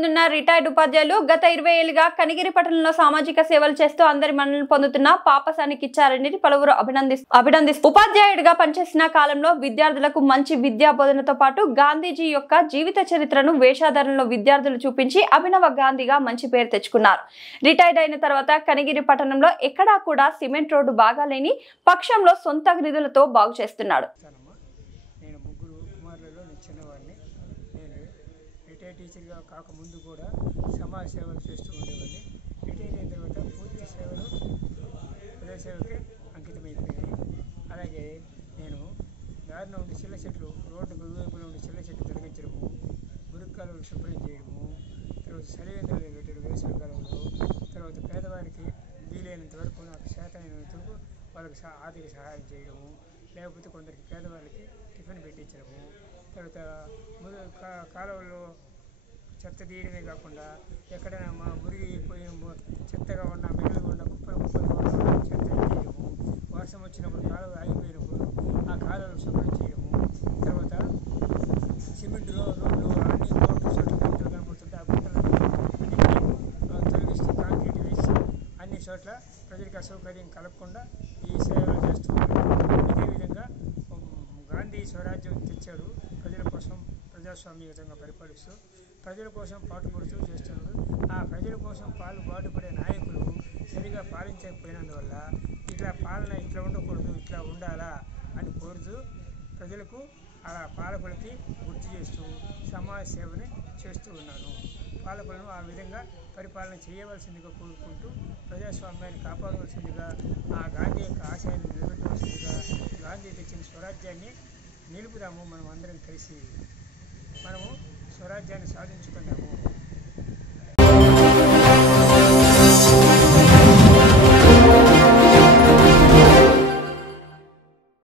ముందున్న రిటైర్డ్ ఉపాధ్యాయులు గత 20 ఏళ్లుగా కనిగిరి పట్టణంలో సామాజిక సేవలు చేస్తూ అందరి మన్ననలు పొందుతున్న పాపసాని కిచ్చారెడ్డిని పలువురు అభినందిస్తూ ఉపాధ్యాయుడిగా పనిచేసిన కాలంలో విద్యార్థులకు మంచి విద్యా బోధనతో పాటు గాంధీజీ యొక్క జీవిత చరిత్రను వేషధారణలో విద్యార్థులు చూపించి అభినవ గాంధీగా మంచి పేరు తెచ్చుకున్నారు. రిటైర్డ్ అయిన తర్వాత కనిగిరి పట్టణంలో ఎక్కడా కూడా సిమెంట్ రోడ్డు బాగాలేని పక్షంలో సొంత నిధులతో బాగు చేస్తున్నాడు. టీచర్గా కాకముందు కూడా సమాజ సేవలు చేస్తూ ఉండేవాడిని. రిటైర్ అయిన తర్వాత పూర్తి సేవలు ప్రజాసేవకే అంకితమైపోయాయి. అలాగే నేను దారిలో ఉండే చిల్ల చెట్లు, రోడ్డుకు ఇరువైపులో ఉండే చిల్ల చెట్లు తొలగించడము, మురికి కాలువలు శుభ్రం చేయడము, తర్వాత చలివేంద్రాలు పెట్టడం వేసవి కాలంలో, తర్వాత పేదవారికి వీలైనంత వరకు నాకు శాతమైనంత వరకు వాళ్ళకి ఆర్థిక సహాయం చేయడము, లేకపోతే కొందరికి పేదవాళ్ళకి టిఫిన్ పెట్టించడము, తర్వాత కాలువల్లో చెత్త తీయడమే కాకుండా ఎక్కడైనా మురిగిపోయి చెత్తగా ఉన్న మెరుగుగా ఉన్న కుప్పలు చెత్త తీయడము, వర్షం వచ్చినప్పుడు కాలువ ఆగిపోయినప్పుడు ఆ కాలువలు శుభ్రం చేయడము, తర్వాత సిమెంట్ రోడ్లు అన్ని రోడ్లు చోట్ల గుంటలు కనబడుతుంటే ఆ గుంటలను తొలగిస్తూ కాంక్రీట్ వేసి అన్ని చోట్ల ప్రజలకు అసౌకర్యం కలగకుండా ఈ సేవలు చేస్తున్నారు. ఇదేవిధంగా గాంధీ స్వరాజ్యం తెచ్చాడు. ప్రజల కోసం ప్రజాస్వామ్యయుతంగా పరిపాలిస్తూ ప్రజల కోసం పాటుపడుతూ చేస్తున్నాడు. ఆ ప్రజల కోసం పాటుపడే నాయకులు సరిగా పాలించకపోయినందువల్ల ఇట్లా పాలన ఇట్లా ఉండకూడదు, ఇట్లా ఉండాలా అని కోరుతూ ప్రజలకు ఆ పాలకులకి గుర్తు చేస్తూ సమాజ సేవని చేస్తూ ఉన్నాను. పాలకులను ఆ విధంగా పరిపాలన చేయవలసిందిగా కోరుకుంటూ ప్రజాస్వామ్యాన్ని కాపాడవలసిందిగా, ఆ గాంధీ యొక్క ఆశయాన్ని నిలబెట్టవలసిందిగా, గాంధీ తెచ్చిన స్వరాజ్యాన్ని నిలుపుదాము. మనం అందరం కలిసి మనము స్వరాజ్యాన్ని సాధించుకున్నాము.